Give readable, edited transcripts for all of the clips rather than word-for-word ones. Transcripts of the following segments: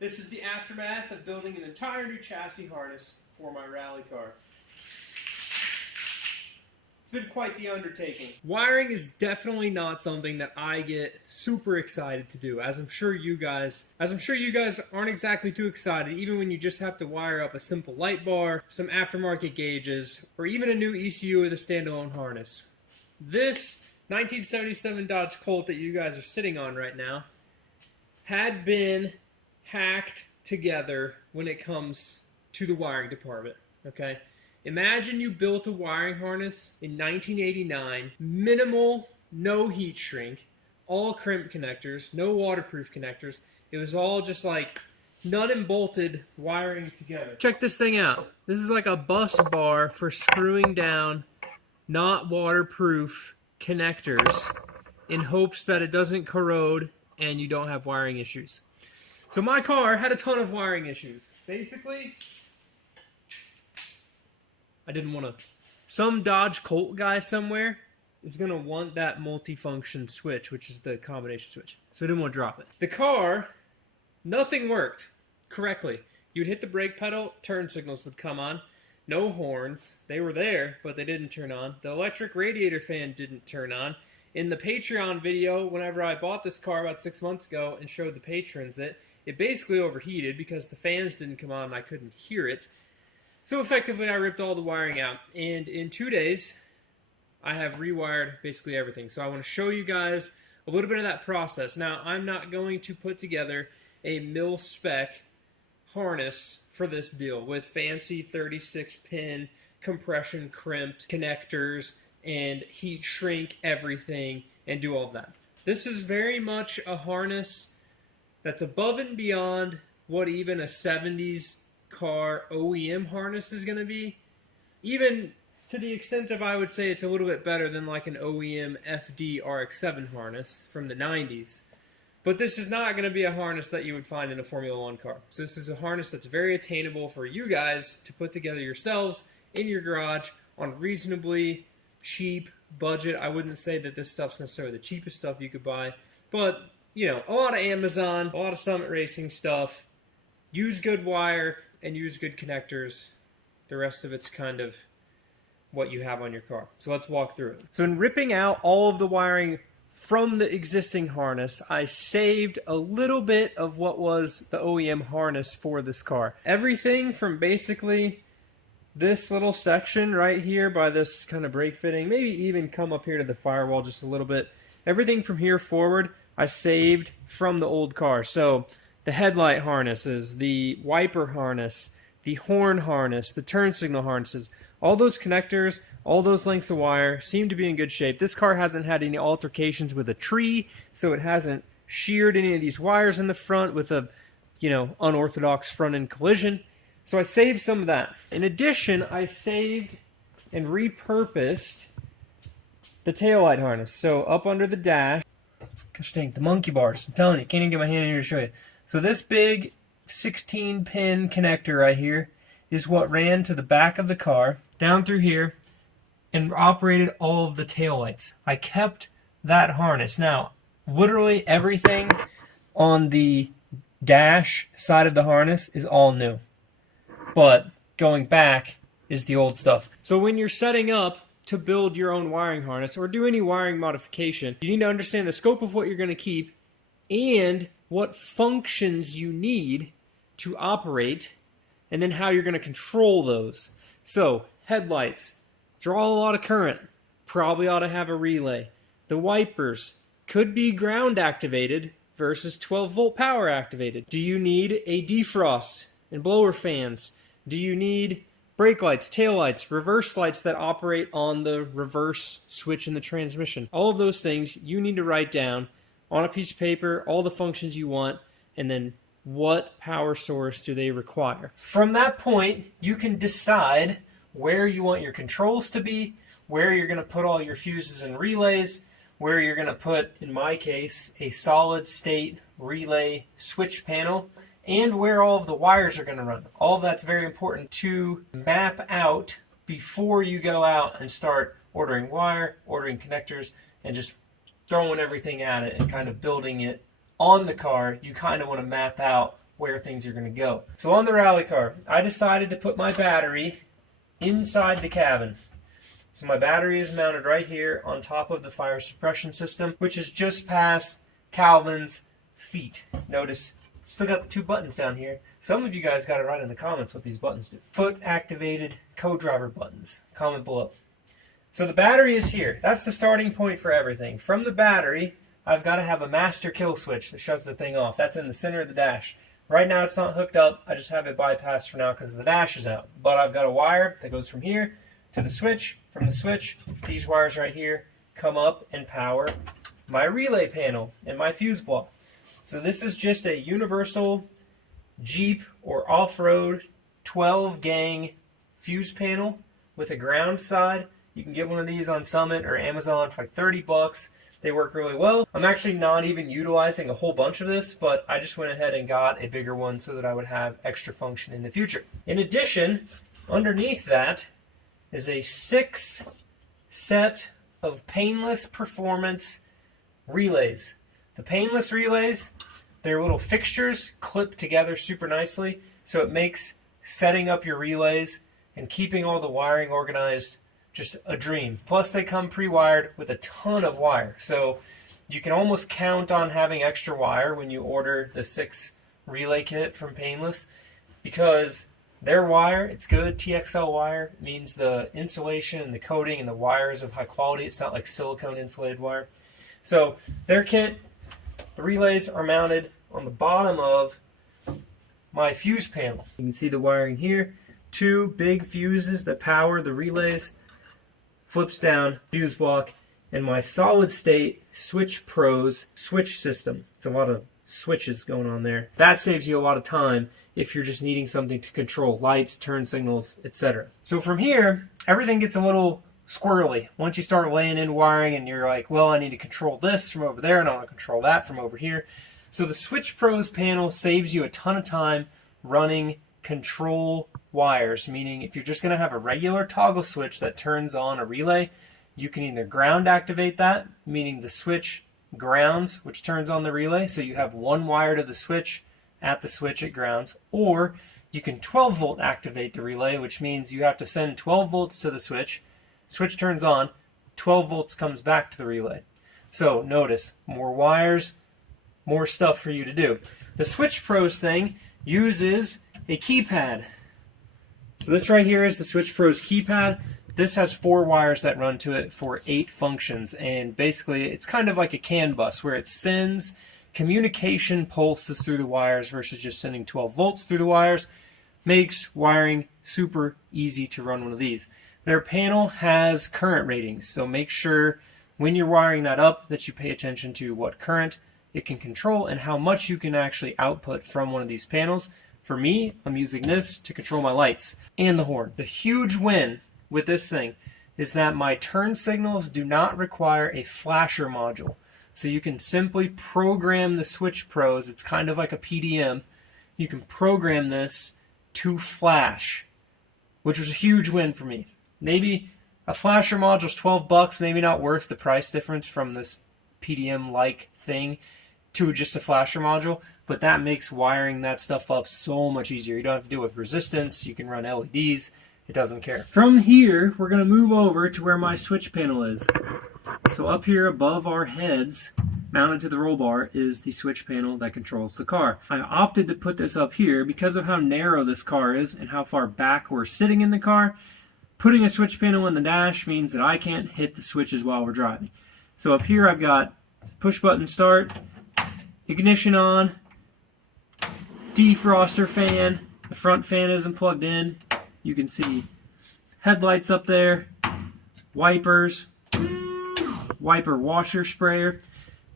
This is the aftermath of building an entire new chassis harness for my rally car. It's been quite the undertaking. Wiring is definitely not something that I get super excited to do, as I'm sure you guys aren't exactly too excited, even when you just have to wire up a simple light bar, some aftermarket gauges, or even a new ECU with a standalone harness. This 1977 Dodge Colt that you guys are sitting on right now had been hacked together when it comes to the wiring department, okay? Imagine you built a wiring harness in 1989, minimal, no heat shrink, all crimp connectors, no waterproof connectors. It was all just like nut and bolted wiring together. Check this thing out. This is like a bus bar for screwing down not waterproof connectors in hopes that it doesn't corrode and you don't have wiring issues. So my car had a ton of wiring issues. Basically, I didn't want to. Some Dodge Colt guy somewhere is going to want that multifunction switch, which is the combination switch. So I didn't want to drop it. The car, nothing worked correctly. You'd hit the brake pedal, turn signals would come on. No horns. They were there, but they didn't turn on. The electric radiator fan didn't turn on. In the Patreon video, whenever I bought this car about 6 months ago and showed the patrons it basically overheated because the fans didn't come on and I couldn't hear it. So effectively, I ripped all the wiring out. And in 2 days, I have rewired basically everything. So I want to show you guys a little bit of that process. Now, I'm not going to put together a mil-spec harness for this deal with fancy 36-pin compression crimped connectors and heat shrink everything and do all of that. This is very much a harness that's above and beyond what even a 70s car OEM harness is going to be. Even to the extent of, I would say it's a little bit better than like an OEM FD RX-7 harness from the 90s. But this is not going to be a harness that you would find in a Formula One car. So this is a harness that's very attainable for you guys to put together yourselves in your garage on reasonably cheap budget. I wouldn't say that this stuff's necessarily the cheapest stuff you could buy, but you know, a lot of Amazon, a lot of Summit Racing stuff. Use good wire and use good connectors. The rest of it's kind of what you have on your car. So let's walk through it. So in ripping out all of the wiring from the existing harness, I saved a little bit of what was the OEM harness for this car. Everything from basically this little section right here by this kind of brake fitting, maybe even come up here to the firewall just a little bit. Everything from here forward, I saved from the old car. So the headlight harnesses, the wiper harness, the horn harness, the turn signal harnesses, all those connectors, all those lengths of wire seem to be in good shape. This car hasn't had any altercations with a tree, so it hasn't sheared any of these wires in the front with a, unorthodox front-end collision. So I saved some of that. In addition, I saved and repurposed the taillight harness. So up under the dash, gosh dang, the monkey bars. I'm telling you, can't even get my hand in here to show you. So this big 16-pin connector right here is what ran to the back of the car, down through here, and operated all of the taillights. I kept that harness. Now, literally everything on the dash side of the harness is all new. But going back is the old stuff. So when you're setting up to build your own wiring harness or do any wiring modification, you need to understand the scope of what you're going to keep and what functions you need to operate, and then how you're going to control those. So, headlights, draw a lot of current, probably ought to have a relay. The wipers could be ground activated versus 12-volt power activated. Do you need a defrost and blower fans? Do you need brake lights, tail lights, reverse lights that operate on the reverse switch in the transmission? All of those things you need to write down on a piece of paper, all the functions you want, and then what power source do they require. From that point, you can decide where you want your controls to be, where you're going to put all your fuses and relays, where you're going to put, in my case, a solid state relay switch panel, and where all of the wires are going to run. All of that's very important to map out before you go out and start ordering wire, ordering connectors, and just throwing everything at it and kind of building it on the car. You kind of want to map out where things are going to go. So on the rally car, I decided to put my battery inside the cabin. So my battery is mounted right here on top of the fire suppression system, which is just past Calvin's feet. Notice, still got the 2 buttons down here. Some of you guys got to write in the comments what these buttons do. Foot activated co-driver buttons. Comment below. So the battery is here. That's the starting point for everything. From the battery, I've got to have a master kill switch that shuts the thing off. That's in the center of the dash. Right now it's not hooked up. I just have it bypassed for now because the dash is out. But I've got a wire that goes from here to the switch. From the switch, these wires right here come up and power my relay panel and my fuse block. So this is just a universal Jeep or off-road 12 gang fuse panel with a ground side. You can get one of these on Summit or Amazon for like 30 bucks. They work really well. I'm actually not even utilizing a whole bunch of this, but I just went ahead and got a bigger one so that I would have extra function in the future. In addition, underneath that is a 6 set of painless performance relays. The painless relays, they're little fixtures clipped together super nicely, so it makes setting up your relays and keeping all the wiring organized just a dream. Plus they come pre-wired with a ton of wire, so you can almost count on having extra wire when you order the 6 relay kit from Painless, because their wire, it's good TXL wire. It means the insulation and the coating and the wire is of high quality. It's not like silicone insulated wire. So their kit, the relays are mounted on the bottom of my fuse panel. You can see the wiring here. 2 big fuses that power the relays. Flips down, fuse block, and my solid state Switch Pros switch system. It's a lot of switches going on there. That saves you a lot of time if you're just needing something to control lights, turn signals, etc. So from here, everything gets a little squirrely. Once you start laying in wiring and you're like, well, I need to control this from over there and I want to control that from over here. So the Switch Pros panel saves you a ton of time running control wires, meaning if you're just going to have a regular toggle switch that turns on a relay, you can either ground activate that, meaning the switch grounds, which turns on the relay, so you have 1 wire to the switch, at the switch it grounds, or you can 12 volt activate the relay, which means you have to send 12 volts to the switch turns on, 12 volts comes back to the relay. So notice, more wires, more stuff for you to do. The Switch Pros thing uses a keypad. So this right here is the Switch Pros keypad. This has 4 wires that run to it for 8 functions, and basically it's kind of like a CAN bus where it sends communication pulses through the wires versus just sending 12 volts through the wires. Makes wiring super easy to run one of these. Their panel has current ratings, so make sure when you're wiring that up that you pay attention to what current it can control and how much you can actually output from one of these panels. For me, I'm using this to control my lights and the horn. The huge win with this thing is that my turn signals do not require a flasher module. So you can simply program the Switch Pros. It's kind of like a PDM. You can program this to flash, which was a huge win for me. Maybe a flasher module is 12 bucks, maybe not worth the price difference from this PDM-like thing to just a flasher module, but that makes wiring that stuff up so much easier. You don't have to deal with resistance. You can run LEDs. It doesn't care. From here, we're going to move over to where my switch panel is. So up here above our heads, mounted to the roll bar, is the switch panel that controls the car. I opted to put this up here because of how narrow this car is and how far back we're sitting in the car. Putting a switch panel in the dash means that I can't hit the switches while we're driving. So up here I've got push button start, ignition on, defroster fan. The front fan isn't plugged in. You can see headlights up there, wipers, wiper washer sprayer.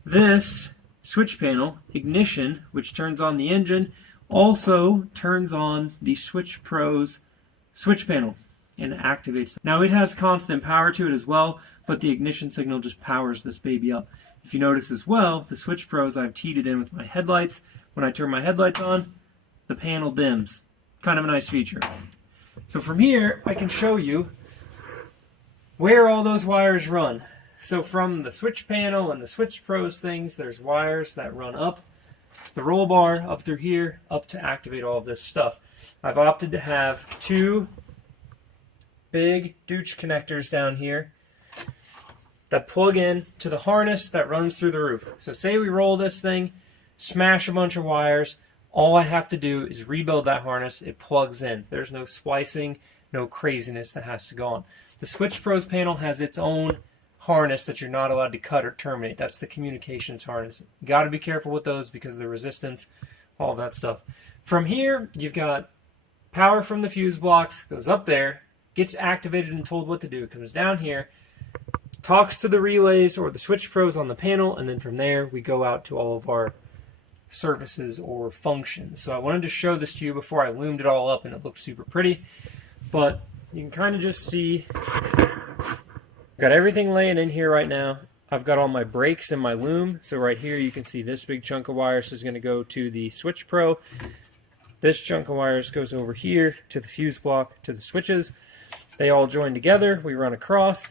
This switch panel, ignition, which turns on the engine, also turns on the Switch Pros switch panel and activates them. Now it has constant power to it as well, but the ignition signal just powers this baby up. If you notice as well, the Switch Pros, I've teed it in with my headlights. When I turn my headlights on, the panel dims. Kind of a nice feature. So from here, I can show you where all those wires run. So from the switch panel and the Switch Pros things, there's wires that run up the roll bar up through here, up to activate all of this stuff. I've opted to have 2 big Dooch connectors down here that plug in to the harness that runs through the roof. So say we roll this thing, smash a bunch of wires, all I have to do is rebuild that harness. It plugs in. There's no splicing, no craziness that has to go on. The Switch Pros panel has its own harness that you're not allowed to cut or terminate. That's the communications harness. You got to be careful with those because of the resistance, all that stuff. From here, you've got power from the fuse blocks, goes up there, gets activated and told what to do. It comes down here, talks to the relays or the Switch Pros on the panel, and then from there we go out to all of our services or functions. So I wanted to show this to you before I loomed it all up and it looked super pretty. But you can kind of just see, got everything laying in here right now. I've got all my brakes and my loom. So right here you can see this big chunk of wires is going to go to the Switch Pro. This chunk of wires goes over here to the fuse block, to the switches. They all join together. We run across.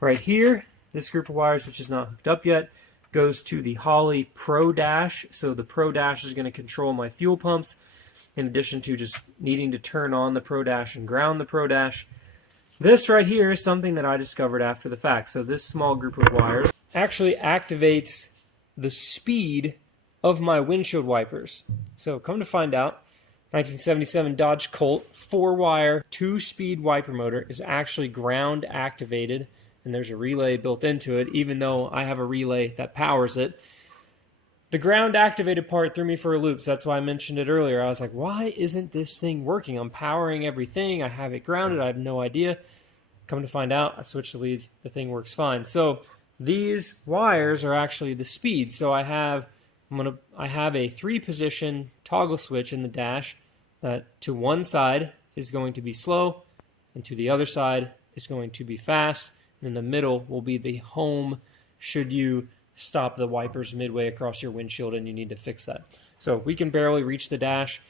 Right here, this group of wires, which is not hooked up yet, goes to the Holley Pro Dash. So the Pro Dash is going to control my fuel pumps, in addition to just needing to turn on the Pro Dash and ground the Pro Dash. This right here is something that I discovered after the fact. So this small group of wires actually activates the speed of my windshield wipers. So come to find out, 1977 Dodge Colt 4-wire 2-speed wiper motor is actually ground activated, and there's a relay built into it, even though I have a relay that powers it. The ground activated part threw me for a loop, so that's why I mentioned it earlier. I was like, why isn't this thing working? I'm powering everything, I have it grounded, I have no idea. Come to find out, I switched the leads, the thing works fine. So these wires are actually the speed. So I have a 3-position toggle switch in the dash that to one side is going to be slow and to the other side is going to be fast. And in the middle will be the home should you stop the wipers midway across your windshield and you need to fix that. So we can barely reach the dash.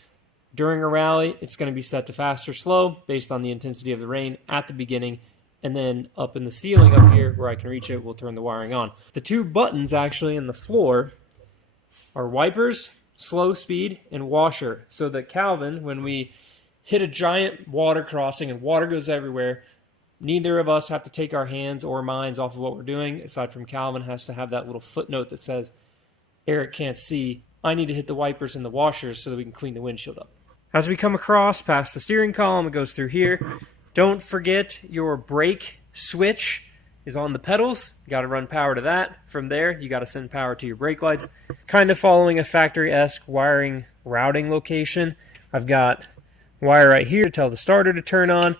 During a rally, it's going to be set to fast or slow based on the intensity of the rain at the beginning. And then up in the ceiling up here where I can reach it, we'll turn the wiring on. The 2 buttons actually in the floor are wipers, slow speed, and washer. So that Calvin, when we hit a giant water crossing and water goes everywhere, neither of us have to take our hands or minds off of what we're doing, aside from Calvin has to have that little footnote that says, Eric can't see, I need to hit the wipers and the washers so that we can clean the windshield up. As we come across past the steering column, it goes through here. Don't forget your brake switch is on the pedals. You got to run power to that. From there, you got to send power to your brake lights. Kind of following a factory-esque wiring routing location. I've got wire right here to tell the starter to turn on.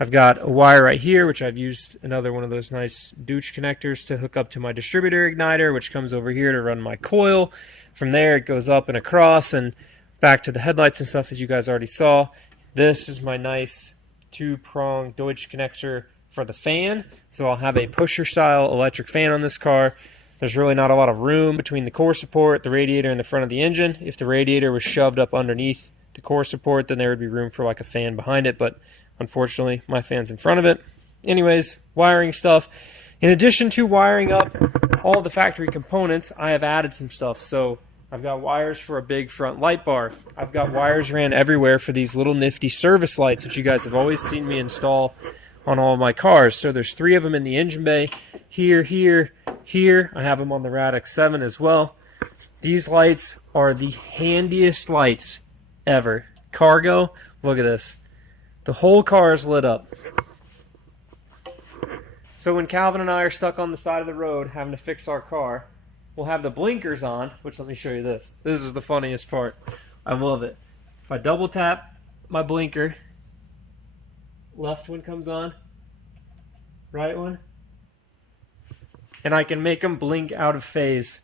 I've got a wire right here, which I've used another one of those nice Dooch connectors to hook up to my distributor igniter, which comes over here to run my coil. From there, it goes up and across and back to the headlights and stuff, as you guys already saw. This is my nice 2-prong Deutsch connector for the fan. So I'll have a pusher-style electric fan on this car. There's really not a lot of room between the core support, the radiator, and the front of the engine. If the radiator was shoved up underneath the core support, then there would be room for like a fan behind it, but unfortunately, my fan's in front of it. Anyways, wiring stuff. In addition to wiring up all the factory components, I have added some stuff. So I've got wires for a big front light bar. I've got wires ran everywhere for these little nifty service lights, which you guys have always seen me install on all of my cars. So there's 3 of them in the engine bay. Here, here, here. I have them on the Radix 7 as well. These lights are the handiest lights ever. Cargo, look at this. The whole car is lit up. So when Calvin and I are stuck on the side of the road having to fix our car, we'll have the blinkers on, which let me show you this. This is the funniest part. I love it. If I double tap my blinker, left one comes on, right one, and I can make them blink out of phase.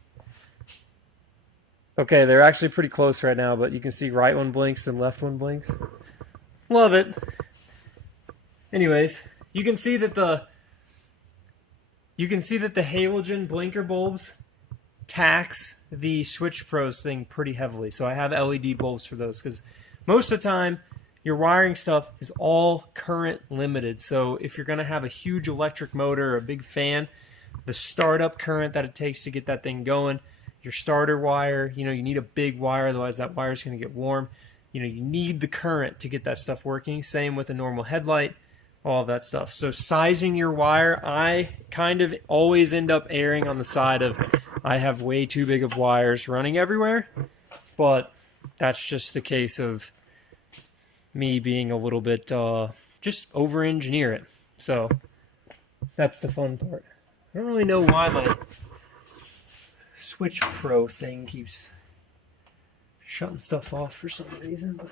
Okay, they're actually pretty close right now, but you can see right one blinks and left one blinks. Love it. Anyways, you can see that the halogen blinker bulbs tax the Switch Pros thing pretty heavily. So I have LED bulbs for those because most of the time your wiring stuff is all current limited. So if you're going to have a huge electric motor or a big fan, the startup current that it takes to get that thing going your starter wire. You know, you need a big wire, otherwise that wire is going to get warm. You know, you need the current to get that stuff working. Same with a normal headlight, all of that stuff. So sizing your wire, I kind of always end up erring on the side of I have way too big of wires running everywhere, but that's just the case of me being a little bit just over-engineer it. So that's the fun part. I don't really know why my Switch Pro thing keeps shutting stuff off for some reason. But...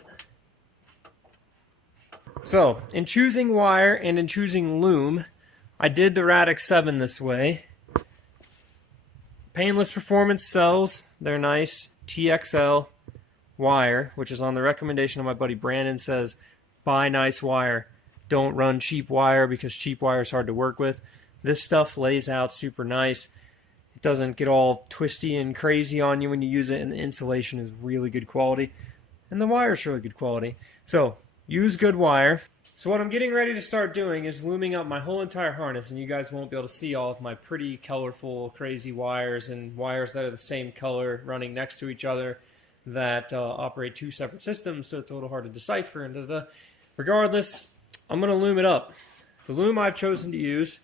So, in choosing wire and in choosing loom, I did the Radix 7 this way. Painless Performance cells, they're nice. TXL wire, which is on the recommendation of my buddy Brandon, says buy nice wire. Don't run cheap wire because cheap wire is hard to work with. This stuff lays out super nice. It doesn't get all twisty and crazy on you when you use it, and the insulation is really good quality. And the wire is really good quality. So, use good wire. So what I'm getting ready to start doing is looming up my whole entire harness, and you guys won't be able to see all of my pretty, colorful, crazy wires and wires that are the same color running next to each other that operate two separate systems, so it's a little hard to decipher. And regardless, I'm going to loom it up. The loom I've chosen to use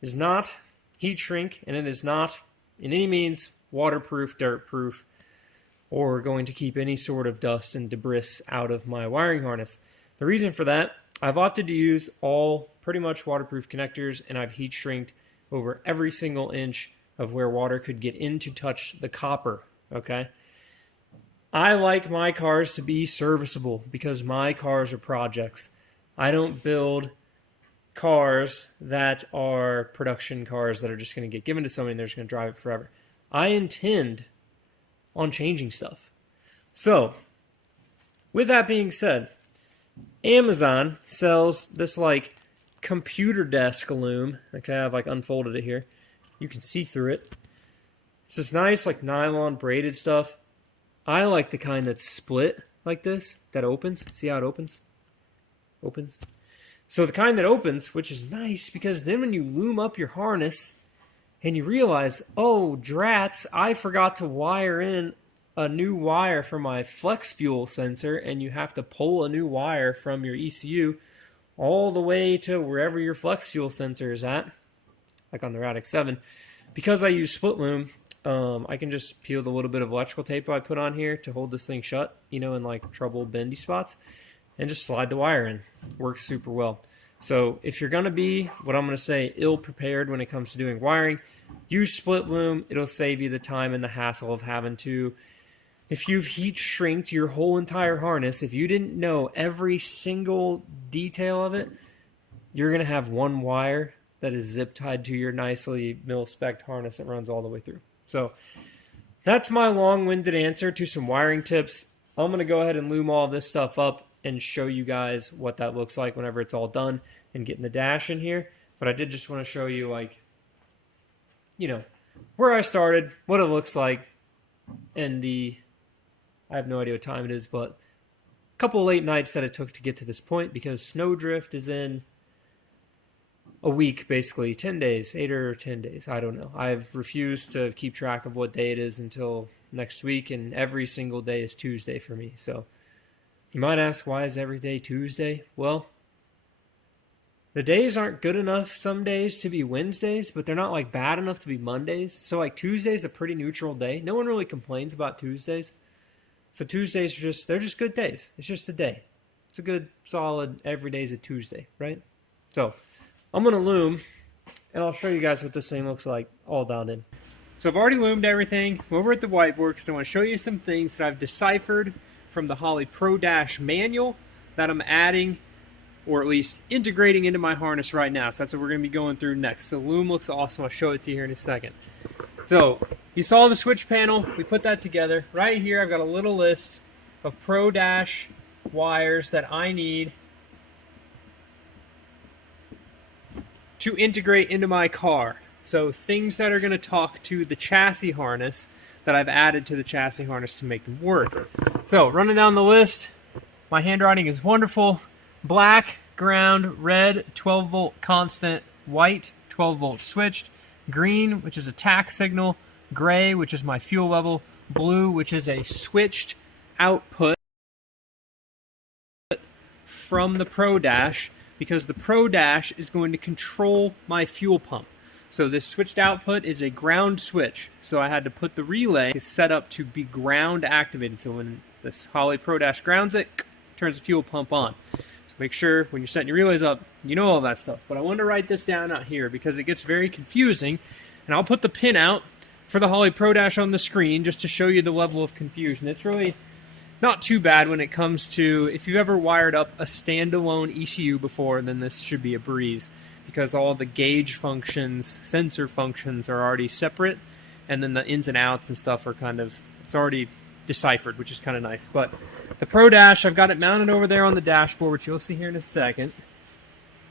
is not heat shrink, and it is not, in any means, waterproof, dirt-proof, or going to keep any sort of dust and debris out of my wiring harness. The reason for that, I've opted to use all pretty much waterproof connectors, and I've heat shrinked over every single inch of where water could get in to touch the copper, okay? I like my cars to be serviceable because my cars are projects. I don't build cars that are production cars that are just going to get given to somebody and they're just going to drive it forever. I intend on changing stuff. So, with that being said, Amazon sells this like computer desk loom. Okay, I've like unfolded it here. You can see through it. It's this nice like nylon braided stuff. I like the kind that's split like this, that opens. See how it opens? Opens. So the kind that opens, which is nice because then when you loom up your harness, and you realize, oh, drats, I forgot to wire in a new wire for my flex fuel sensor, and you have to pull a new wire from your ECU all the way to wherever your flex fuel sensor is at, like on the Radix 7. Because I use split loom, I can just peel the little bit of electrical tape I put on here to hold this thing shut, you know, in like trouble bendy spots, and just slide the wire in. Works super well. So if you're going to be, what I'm going to say, ill-prepared when it comes to doing wiring, use split loom. It'll save you the time and the hassle of having to, if you've heat shrinked your whole entire harness, if you didn't know every single detail of it, you're going to have one wire that is zip tied to your nicely mil-spec harness that runs all the way through. So that's my long-winded answer to some wiring tips. I'm going to go ahead and loom all this stuff up and show you guys what that looks like whenever it's all done and getting the dash in here. But I did just want to show you, like, you know, where I started, what it looks like, and I have no idea what time it is, but a couple late nights that it took to get to this point because Snowdrift is in a week, basically, 10 days, 8 or 10 days, I don't know. I've refused to keep track of what day it is until next week, and every single day is Tuesday for me, so... You might ask, why is every day Tuesday? Well, the days aren't good enough some days to be Wednesdays, but they're not like bad enough to be Mondays. So like Tuesday's a pretty neutral day. No one really complains about Tuesdays. So Tuesdays are they're just good days. It's just a day. It's a good, solid, every day's a Tuesday, right? So I'm going to loom, and I'll show you guys what this thing looks like all dialed in. So I've already loomed everything. I'm over at the whiteboard because I want to show you some things that I've deciphered from the Holley Pro Dash manual that I'm adding, or at least integrating into my harness right now. So that's what we're going to be going through next. The loom looks awesome. I'll show it to you here in a second. So you saw the switch panel. We put that together. Right here I've got a little list of Pro Dash wires that I need to integrate into my car. So things that are going to talk to the chassis harness that I've added to the chassis harness to make them work. So, running down the list, my handwriting is wonderful. Black, ground, red, 12-volt constant, white, 12-volt switched, green, which is a tack signal, gray, which is my fuel level, blue, which is a switched output from the Pro Dash, because the Pro Dash is going to control my fuel pump. So this switched output is a ground switch. So I had to put the relay set up to be ground activated. So when this Holley Pro Dash grounds it, turns the fuel pump on. So make sure when you're setting your relays up, you know all that stuff. But I wanted to write this down out here because it gets very confusing. And I'll put the pin out for the Holley Pro Dash on the screen just to show you the level of confusion. It's really not too bad when it comes to, if you've ever wired up a standalone ECU before, then this should be a breeze, because all the gauge functions, sensor functions are already separate, and then the ins and outs and stuff are kind of, it's already deciphered, which is kind of nice. But the Pro Dash, I've got it mounted over there on the dashboard, which you'll see here in a second.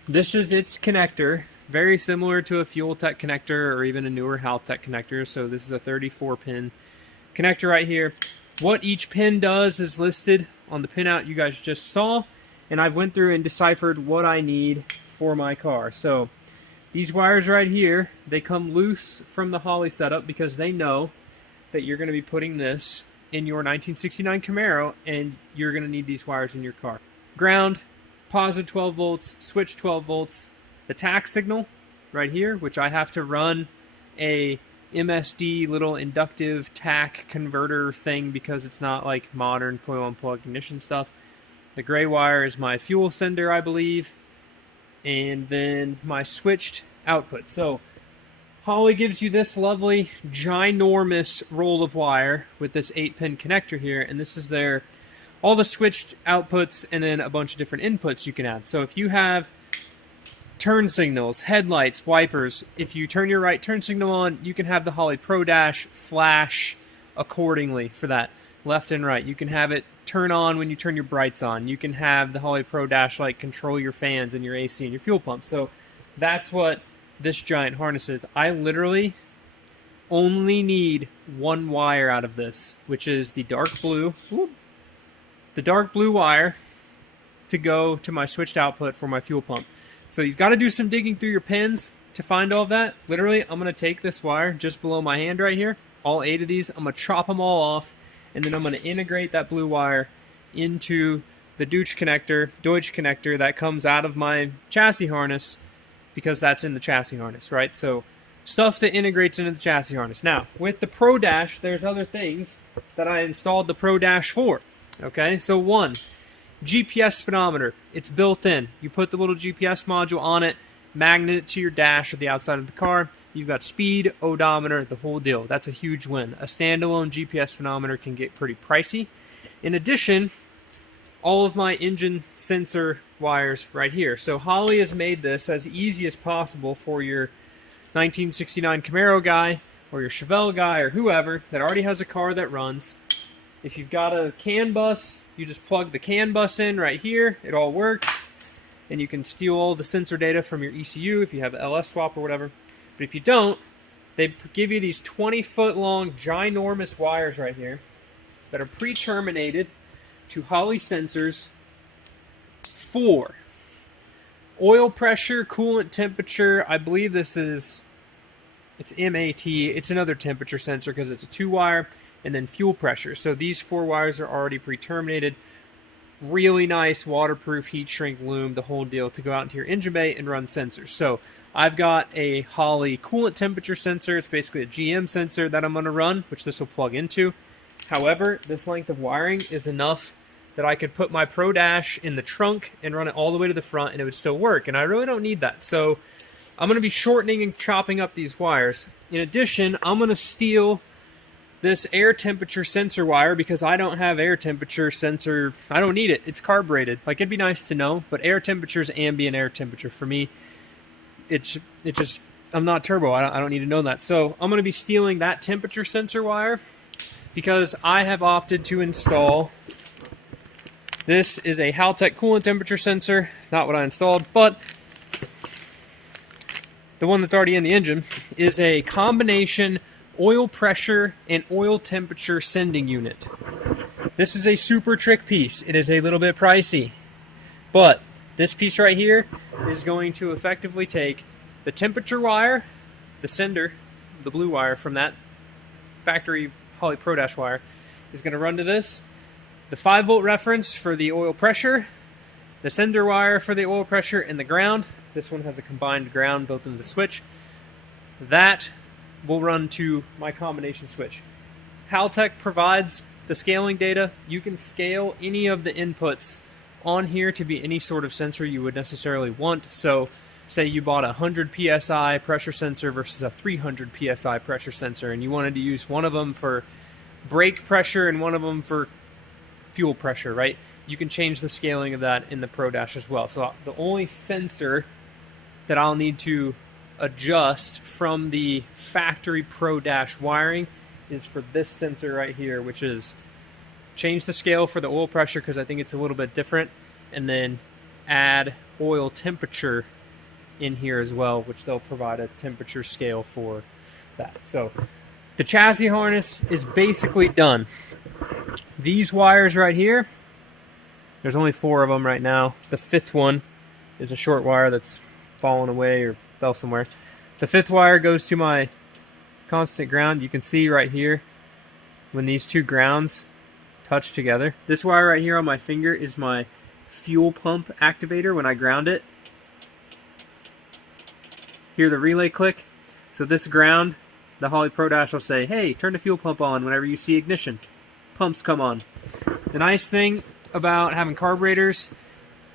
This is its connector, very similar to a Fuel Tech connector or even a newer Haltech connector. So this is a 34-pin connector right here. What each pin does is listed on the pinout you guys just saw, and I've went through and deciphered what I need for my car. So these wires right here, they come loose from the Holley setup because they know that you're going to be putting this in your 1969 Camaro, and you're going to need these wires in your car. Ground, positive 12 volts, switch 12 volts, the tack signal right here, which I have to run a MSD little inductive tack converter thing because it's not like modern coil unplugged ignition stuff. The gray wire is my fuel sender, I believe, and then my switched output. So Holley gives you this lovely ginormous roll of wire with this 8-pin connector here, and this is their all the switched outputs and then a bunch of different inputs you can add. So if you have turn signals, headlights, wipers, if you turn your right turn signal on, you can have the Holley Pro Dash flash accordingly for that, left and right. You can have it turn on when you turn your brights on. You can have the Holley Pro Dash like control your fans and your AC and your fuel pump. So that's what this giant harness is. I literally only need one wire out of this, which is the dark blue. The dark blue wire to go to my switched output for my fuel pump. So you've got to do some digging through your pins to find all of that. Literally, I'm going to take this wire just below my hand right here, all 8 of these. I'm going to chop them all off, and then I'm going to integrate that blue wire into the Deutsch connector that comes out of my chassis harness, because that's in the chassis harness, right? So stuff that integrates into the chassis harness. Now, with the Pro Dash, there's other things that I installed the Pro Dash for. Okay, so one, GPS speedometer. It's built in. You put the little GPS module on it, magnet it to your dash or the outside of the car. You've got speed, odometer, the whole deal. That's a huge win. A standalone GPS speedometer can get pretty pricey. In addition, all of my engine sensor wires right here. So Holley has made this as easy as possible for your 1969 Camaro guy or your Chevelle guy or whoever that already has a car that runs. If you've got a CAN bus, you just plug the CAN bus in right here. It all works. And you can steal all the sensor data from your ECU if you have LS swap or whatever. But if you don't, they give you these 20-foot long ginormous wires right here that are pre-terminated to Holley sensors for oil pressure, coolant temperature. I believe this is, it's MAT. It's another temperature sensor because it's a 2-wire. And then fuel pressure. So these 4 wires are already pre-terminated. Really nice waterproof heat shrink loom, the whole deal, to go out into your engine bay and run sensors. So I've got a Holley coolant temperature sensor. It's basically a GM sensor that I'm going to run, which this will plug into. However, this length of wiring is enough that I could put my Pro Dash in the trunk and run it all the way to the front and it would still work. And I really don't need that. So I'm going to be shortening and chopping up these wires. In addition, I'm going to steal this air temperature sensor wire because I don't have air temperature sensor. I don't need it. It's carbureted. Like, it'd be nice to know, but air temperature is ambient air temperature. For me, I'm not turbo. I don't need to know that. So I'm going to be stealing that temperature sensor wire because I have opted to install. This is a Haltech coolant temperature sensor. Not what I installed, but the one that's already in the engine is a combination oil pressure and oil temperature sending unit. This is a super trick piece. It is a little bit pricey, but this piece right here is going to effectively take the temperature wire, the sender, the blue wire from that factory Holley Pro Dash wire is going to run to this. The 5-volt reference for the oil pressure, the sender wire for the oil pressure, and the ground. This one has a combined ground built into the switch. That will run to my combination switch. Haltech provides the scaling data. You can scale any of the inputs on here to be any sort of sensor you would necessarily want. So say you bought a 100 psi pressure sensor versus a 300 psi pressure sensor, and you wanted to use one of them for brake pressure and one of them for fuel pressure, right? You can change the scaling of that in the Pro Dash as well. So the only sensor that I'll need to adjust from the factory Pro Dash wiring is for this sensor right here, which is change the scale for the oil pressure because I think it's a little bit different, and then add oil temperature in here as well, which they'll provide a temperature scale for that. So the chassis harness is basically done. These wires right here, there's only 4 of them right now. The 5th one is a short wire that's fallen away or fell somewhere. The 5th wire goes to my constant ground. You can see right here when these 2 grounds touch together. This wire right here on my finger is my fuel pump activator when I ground it. Hear the relay click? So this ground, the Holley Pro Dash will say, hey, turn the fuel pump on whenever you see ignition. Pumps come on. The nice thing about having carburetors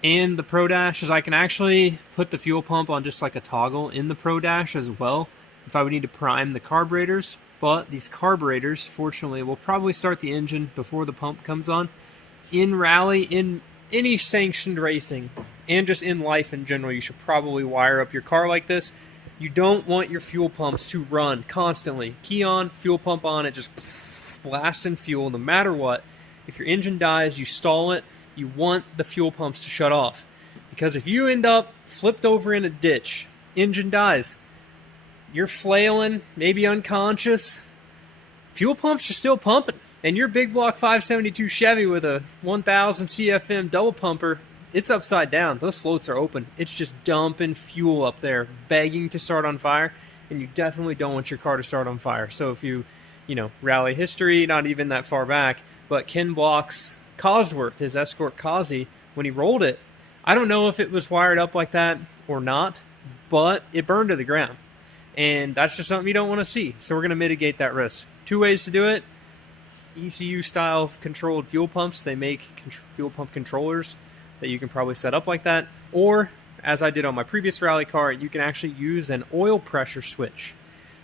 and the Pro Dash is I can actually put the fuel pump on just like a toggle in the Pro Dash as well if I would need to prime the carburetors. But these carburetors, fortunately, will probably start the engine before the pump comes on. In rally, in any sanctioned racing, and just in life in general, you should probably wire up your car like this. You don't want your fuel pumps to run constantly. Key on, fuel pump on, it just blasting fuel no matter what. If your engine dies, you stall it. You want the fuel pumps to shut off. Because if you end up flipped over in a ditch, engine dies, you're flailing, maybe unconscious, fuel pumps are still pumping. And your big block 572 Chevy with a 1000 CFM double pumper, it's upside down. Those floats are open. It's just dumping fuel up there, begging to start on fire. And you definitely don't want your car to start on fire. So if you rally history, not even that far back, but Ken Block's Cosworth, his Escort Causey, when he rolled it, I don't know if it was wired up like that or not, but it burned to the ground. And that's just something you don't want to see. So we're going to mitigate that risk. 2 ways to do it. ECU style controlled fuel pumps. They make fuel pump controllers that you can probably set up like that. Or, as I did on my previous rally car, you can actually use an oil pressure switch.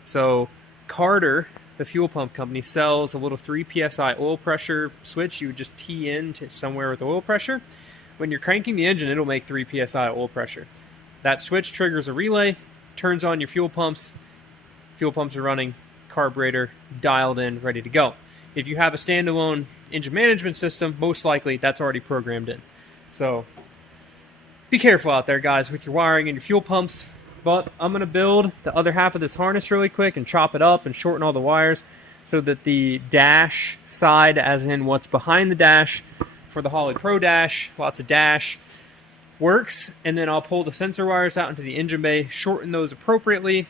So Carter, the fuel pump company, sells a little 3 psi oil pressure switch. You would just tee in to somewhere with oil pressure. When you're cranking the engine, it'll make 3 psi oil pressure. That switch triggers a relay, turns on your fuel pumps. Fuel pumps are running, carburetor dialed in, ready to go. If you have a standalone engine management system, most likely that's already programmed in. So be careful out there, guys, with your wiring and your fuel pumps. But I'm going to build the other half of this harness really quick and chop it up and shorten all the wires so that the dash side, as in what's behind the dash for the Holley Pro Dash, lots of dash, works. And then I'll pull the sensor wires out into the engine bay, shorten those appropriately,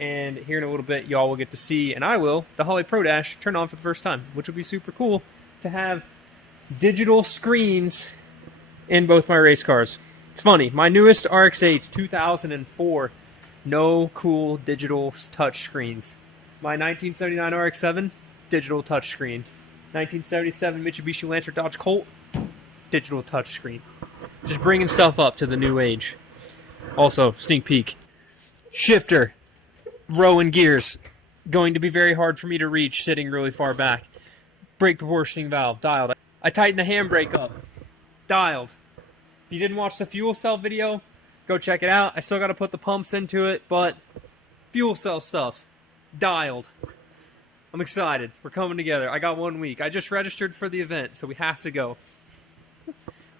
and here in a little bit y'all will get to see, and I will, the Holley Pro Dash turn on for the first time, which will be super cool to have digital screens in both my race cars. It's funny, my newest RX-8 2004, no cool digital touch screens. My 1979 RX-7, digital touch screen. 1977 Mitsubishi Lancer Dodge Colt, digital touch screen. Just bringing stuff up to the new age. Also, sneak peek. Shifter, row and gears, going to be very hard for me to reach sitting really far back. Brake proportioning valve, dialed. I tightened the handbrake up, dialed. If you didn't watch the fuel cell video, go check it out. I still got to put the pumps into it, but fuel cell stuff, dialed. I'm excited. We're coming together. I got 1 week. I just registered for the event, so we have to go.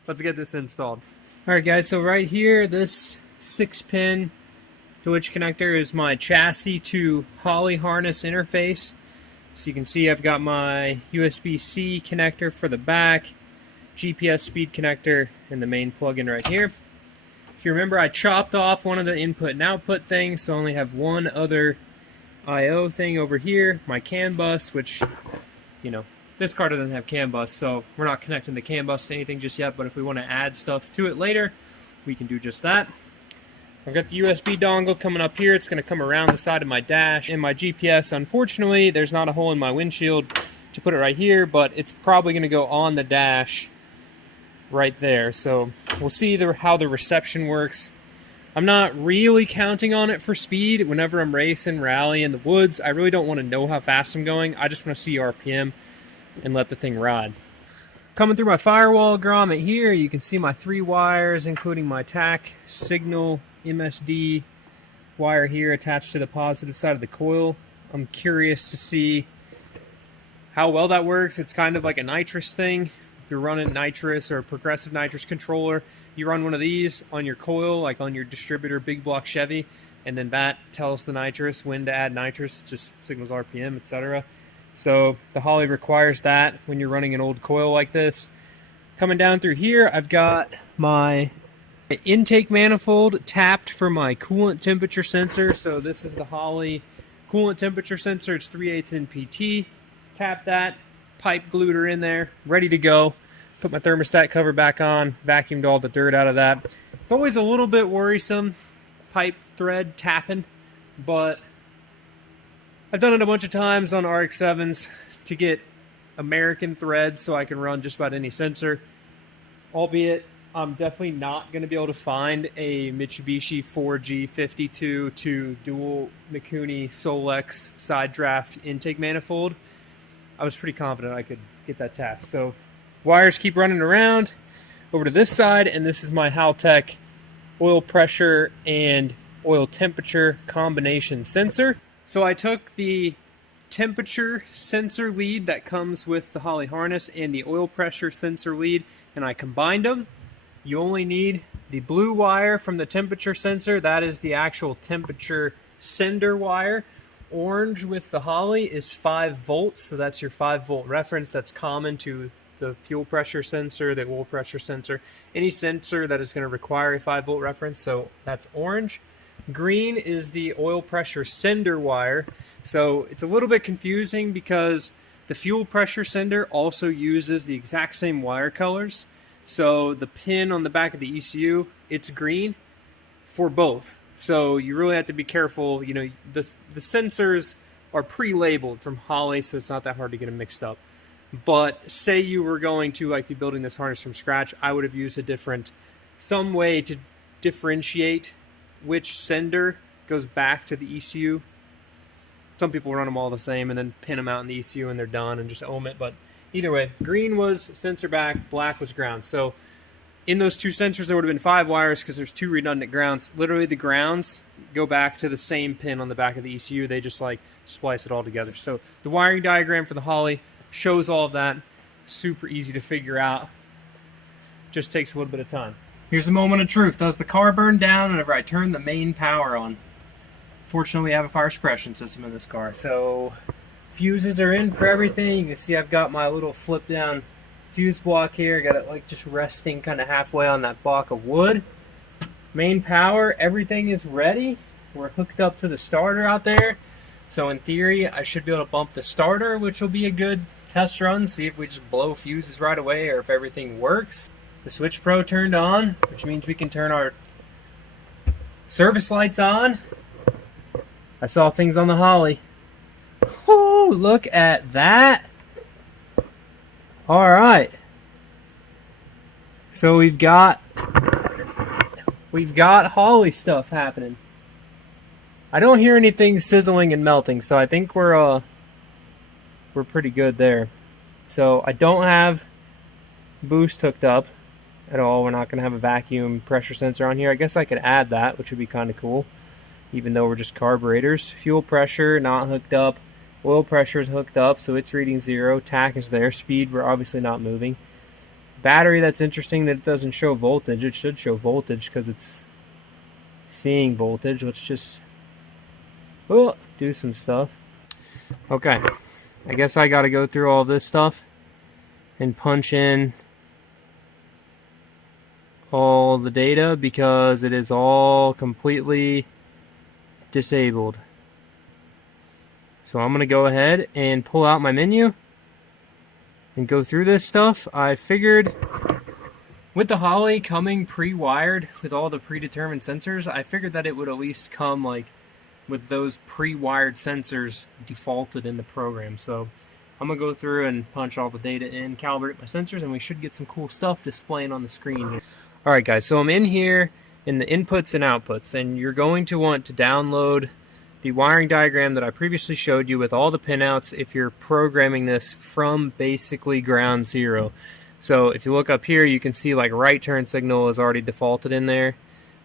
Let's get this installed. Alright guys, so right here, this 6-pin Twitch connector is my chassis to Holley harness interface. So you can see I've got my USB-C connector for the back, GPS speed connector, and the main plug-in right here. If you remember, I chopped off one of the input and output things, so I only have one other I/O thing over here, my CAN bus, which, you know, this car doesn't have CAN bus, so we're not connecting the CAN bus to anything just yet, but if we want to add stuff to it later, we can do just that. I've got the USB dongle coming up here. It's going to come around the side of my dash. And my GPS, unfortunately, there's not a hole in my windshield to put it right here, but it's probably going to go on the dash right there. So we'll see how the reception works. I'm not really counting on it for speed. Whenever I'm racing, rally in the woods, I really don't want to know how fast I'm going. I just want to see RPM and let the thing ride. Coming through my firewall grommet here, you can see my 3 wires, including my TAC signal MSD wire here attached to the positive side of the coil. I'm curious to see how well that works. It's kind of like a nitrous thing. If you're running nitrous or a progressive nitrous controller, you run one of these on your coil, like on your distributor big block Chevy, and then that tells the nitrous when to add nitrous. It just signals RPM, etc. So the Holley requires that when you're running an old coil like this. Coming down through here, I've got my intake manifold tapped for my coolant temperature sensor. So this is the Holley coolant temperature sensor. It's 3/8 NPT. Tap that, pipe glued her in there, ready to go. Put my thermostat cover back on, vacuumed all the dirt out of that. It's always a little bit worrisome, pipe thread tapping, but I've done it a bunch of times on RX-7s to get American threads so I can run just about any sensor. Albeit, I'm definitely not going to be able to find a Mitsubishi 4G52 to dual Mikuni Solex side draft intake manifold. I was pretty confident I could get that tapped. So wires keep running around over to this side, and this is my Haltech oil pressure and oil temperature combination sensor. So I took the temperature sensor lead that comes with the Holley harness and the oil pressure sensor lead, and I combined them. You only need the blue wire from the temperature sensor. That is the actual temperature sender wire. Orange with the Holley is 5 volts, so that's your 5 volt reference. That's common to the fuel pressure sensor, the oil pressure sensor, any sensor that is going to require a 5 volt reference, so that's orange. Green is the oil pressure sender wire. So it's a little bit confusing because the fuel pressure sender also uses the exact same wire colors. So the pin on the back of the ECU, it's green for both. So you really have to be careful. You know, the sensors are pre-labeled from Holley, so it's not that hard to get them mixed up. But say you were going to be building this harness from scratch, I would have used some way to differentiate which sender goes back to the ECU. Some people run them all the same and then pin them out in the ECU and they're done and just ohm it. But either way, green was sensor back, black was ground. So in those two sensors, there would have been 5 wires because there's 2 redundant grounds. Literally, the grounds go back to the same pin on the back of the ECU. They just splice it all together. So the wiring diagram for the Holley shows all of that. Super easy to figure out. Just takes a little bit of time. Here's the moment of truth. Does the car burn down whenever I turn the main power on? Fortunately, we have a fire suppression system in this car. So fuses are in for everything. You can see I've got my little flip down fuse block here. Got it just resting kind of halfway on that block of wood. Main power, everything is ready. We're hooked up to the starter out there. So in theory, I should be able to bump the starter, which will be a good test run. See if we just blow fuses right away or if everything works. The Switch Pro turned on, which means we can turn our service lights on. I saw things on the Holley. Oh, look at that. All right. So we've got Holley stuff happening. I don't hear anything sizzling and melting, so I think we're pretty good there. So I don't have boost hooked up at all. We're not going to have a vacuum pressure sensor on here. I guess I could add that, which would be kind of cool, even though we're just carburetors. Fuel pressure not hooked up. Oil pressure is hooked up, so it's reading 0. TAC is there. Speed, we're obviously not moving. Battery, that's interesting that it doesn't show voltage. It should show voltage because it's seeing voltage. Let's just do some stuff. Okay, I guess I got to go through all this stuff and punch in all the data because it is all completely disabled. So I'm going to go ahead and pull out my menu and go through this stuff. I figured with the Holley coming pre-wired with all the predetermined sensors, I figured that it would at least come like with those pre-wired sensors defaulted in the program. So I'm going to go through and punch all the data in, calibrate my sensors, and we should get some cool stuff displaying on the screen. Alright guys, so I'm in here in the inputs and outputs, and you're going to want to download the wiring diagram that I previously showed you with all the pinouts if you're programming this from basically ground zero. So if you look up here, you can see like right turn signal is already defaulted in there.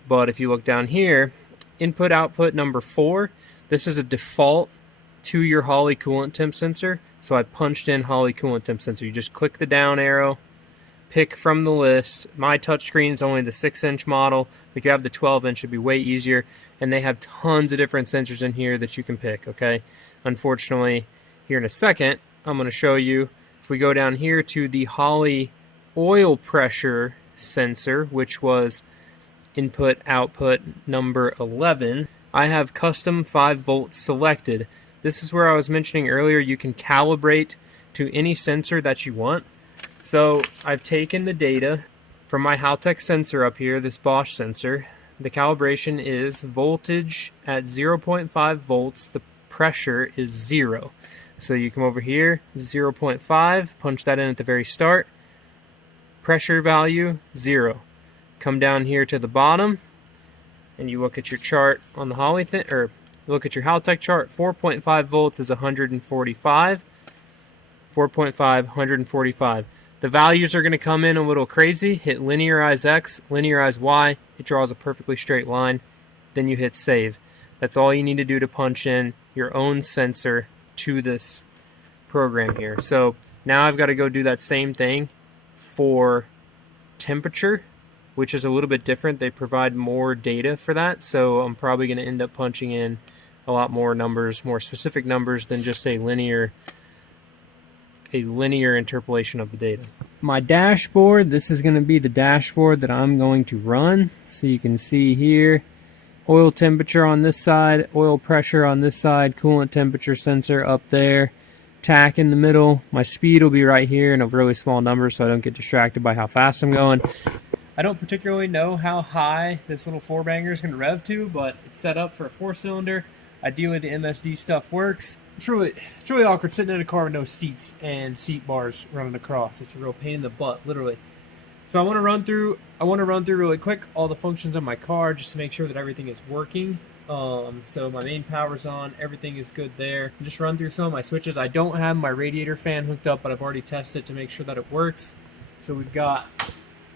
But if you look down here, input output number 4, this is a default to your Holley coolant temp sensor. So I punched in Holley coolant temp sensor. You just click the down arrow, pick from the list. My touchscreen is only the 6-inch model. If you have the 12-inch, it'd be way easier. And they have tons of different sensors in here that you can pick, okay? Unfortunately, here in a second, I'm going to show you. If we go down here to the Holley oil pressure sensor, which was input output number 11, I have custom 5 volts selected. This is where I was mentioning earlier you can calibrate to any sensor that you want. So I've taken the data from my Haltech sensor up here, this Bosch sensor. The calibration is voltage at 0.5 volts. The pressure is 0. So you come over here, 0.5, punch that in at the very start. Pressure value, 0. Come down here to the bottom, and you look at your chart on the Holley or look at your Haltech chart. 4.5 volts is 145. 4.5, 145. The values are going to come in a little crazy. Hit linearize X, linearize Y. It draws a perfectly straight line. Then you hit save. That's all you need to do to punch in your own sensor to this program here. So now I've got to go do that same thing for temperature, which is a little bit different. They provide more data for that. So I'm probably going to end up punching in a lot more numbers, more specific numbers than just a linear interpolation of the data. My dashboard, this is going to be the dashboard that I'm going to run. So you can see here, oil temperature on this side, oil pressure on this side, coolant temperature sensor up there, tack in the middle. My speed will be right here in a really small number so I don't get distracted by how fast I'm going. I don't particularly know how high this little 4-banger is going to rev to, but it's set up for a 4-cylinder. Ideally, the MSD stuff works. It's really awkward sitting in a car with no seats and seat bars running across. It's a real pain in the butt, literally. So I want to run through really quick all the functions on my car just to make sure that everything is working. So my main power's on, everything is good there. Just run through some of my switches. I don't have my radiator fan hooked up, but I've already tested to make sure that it works. So we've got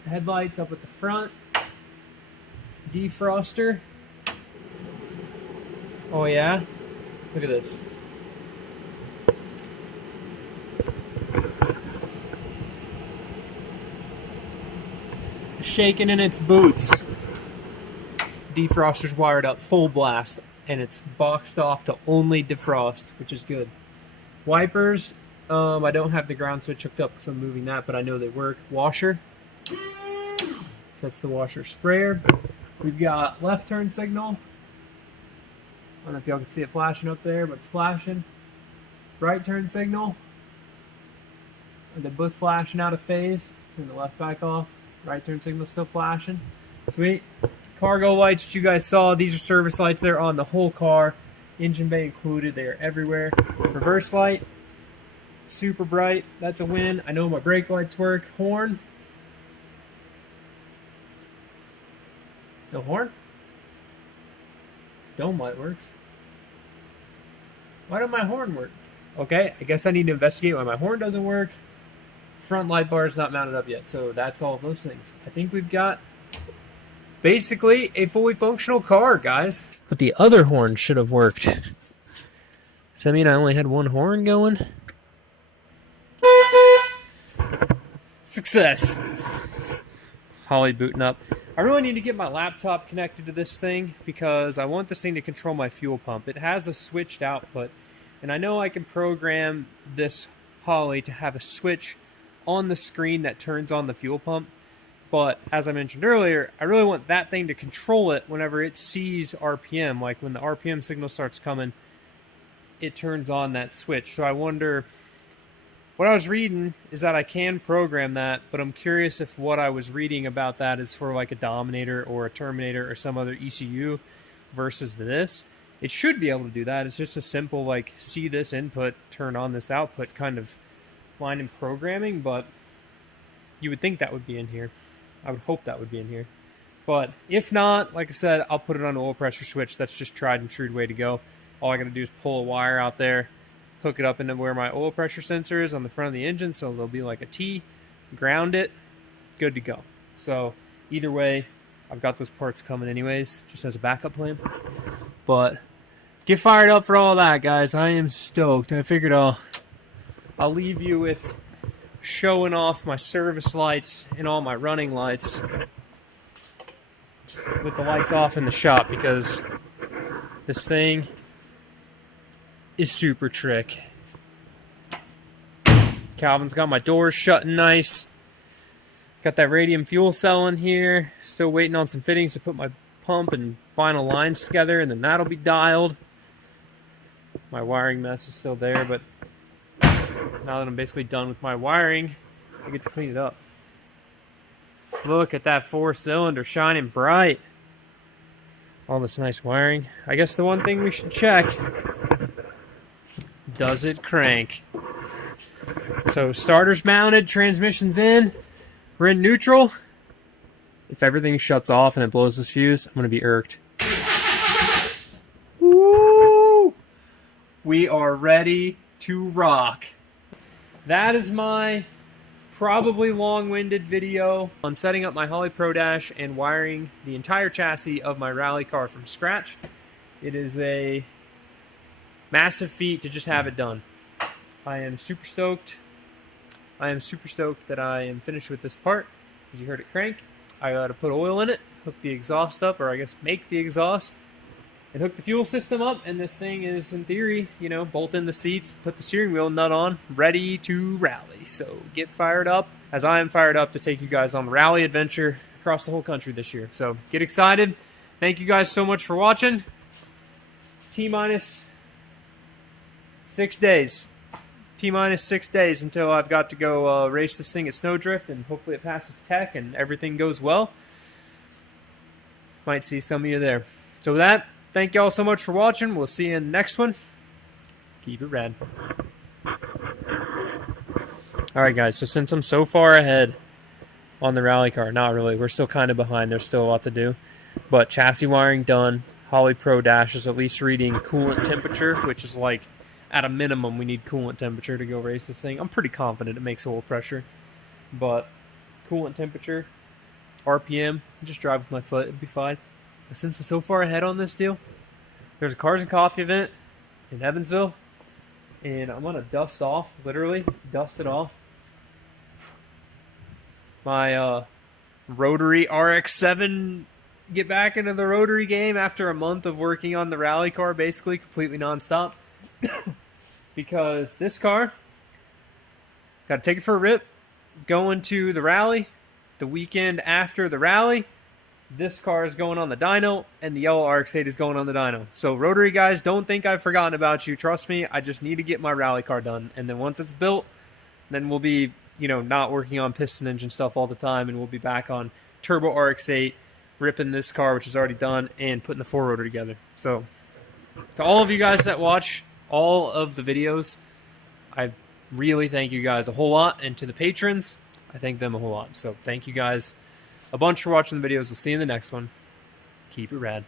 headlights up at the front, defroster. Oh yeah, look at this. Shaking in its boots. Defroster's wired up full blast, and it's boxed off to only defrost, which is good. Wipers, I don't have the ground switch hooked up because I'm moving that, but I know they work. Washer, so that's the washer sprayer. We've got left turn signal. I don't know if y'all can see it flashing up there, but it's flashing. Right turn signal. They're both flashing out of phase. Turn the left back off. Right turn signal still flashing. Sweet. Cargo lights that you guys saw. These are service lights. They're on the whole car. Engine bay included. They are everywhere. Reverse light. Super bright. That's a win. I know my brake lights work. Horn. No horn? Dome light works. Why don't my horn work? Okay, I guess I need to investigate why my horn doesn't work. Front light bar is not mounted up yet, so that's all of those things. I think we've got basically a fully functional car, guys. But the other horn should have worked. Does that mean I only had one horn going? Success! Holley booting up. I really need to get my laptop connected to this thing because I want this thing to control my fuel pump. It has a switched output, and I know I can program this Holley to have a switch on the screen that turns on the fuel pump. But as I mentioned earlier, I really want that thing to control it whenever it sees RPM. Like when the RPM signal starts coming, it turns on that switch. So I wonder, what I was reading is that I can program that, but I'm curious if what I was reading about that is for like a Dominator or a Terminator or some other ECU versus this. It should be able to do that. It's just a simple, like, see this input, turn on this output kind of line in programming, but you would think that would be in here. I would hope that would be in here. But if not, like I said, I'll put it on an oil pressure switch. That's just tried and true way to go. All I got to do is pull a wire out there, hook it up into where my oil pressure sensor is on the front of the engine, so there'll be like a T, ground it, good to go. So either way, I've got those parts coming anyways, just as a backup plan. But get fired up for all that, guys. I am stoked. I figured I'll leave you with showing off my service lights and all my running lights with the lights off in the shop, because this thing is super trick. Calvin's got my doors shut nice. Got that radium fuel cell in here. Still waiting on some fittings to put my pump and vinyl lines together, and then that'll be dialed. My wiring mess is still there, but now that I'm basically done with my wiring, I get to clean it up. Look at that 4-cylinder shining bright. All this nice wiring. I guess the one thing we should check, does it crank? So starter's mounted, transmission's in, we're in neutral. If everything shuts off and it blows this fuse, I'm going to be irked. Woo! We are ready to rock. That is my probably long-winded video on setting up my Holley Pro Dash and wiring the entire chassis of my rally car from scratch. It is a massive feat to just have it done. I am super stoked. I am super stoked that I am finished with this part. As you heard it crank, I got to put oil in it, hook the exhaust up, or I guess make the exhaust, and hook the fuel system up, and this thing is, in theory, you know, bolt in the seats, put the steering wheel nut on, ready to rally. So get fired up, as I am fired up to take you guys on the rally adventure across the whole country this year. So get excited. Thank you guys so much for watching. T-minus 6 days. T-minus 6 days until I've got to go race this thing at Snowdrift, and hopefully it passes tech and everything goes well. Might see some of you there. So with that, thank you all so much for watching. We'll see you in the next one. Keep it rad. Alright guys, so since I'm so far ahead on the rally car, not really, we're still kind of behind, there's still a lot to do. But chassis wiring done, Holley Pro Dash is at least reading coolant temperature, which is like, at a minimum, we need coolant temperature to go race this thing. I'm pretty confident it makes oil pressure. But coolant temperature, RPM, just drive with my foot, it'd be fine. But since I'm so far ahead on this deal, there's a Cars and Coffee event in Evansville, and I'm going to dust off, literally, dust it off, my rotary RX-7, get back into the rotary game after a month of working on the rally car, basically, completely nonstop. Because this car, got to take it for a rip, going to the rally, the weekend after the rally, this car is going on the dyno, and the yellow RX-8 is going on the dyno. So rotary guys, don't think I've forgotten about you. Trust me, I just need to get my rally car done. And then once it's built, then we'll be, you know, not working on piston engine stuff all the time, and we'll be back on turbo RX-8, ripping this car, which is already done, and putting the 4-rotor together. So to all of you guys that watch all of the videos, I really thank you guys a whole lot, and to the patrons, I thank them a whole lot. So thank you guys a bunch for watching the videos. We'll see you in the next one. Keep it rad.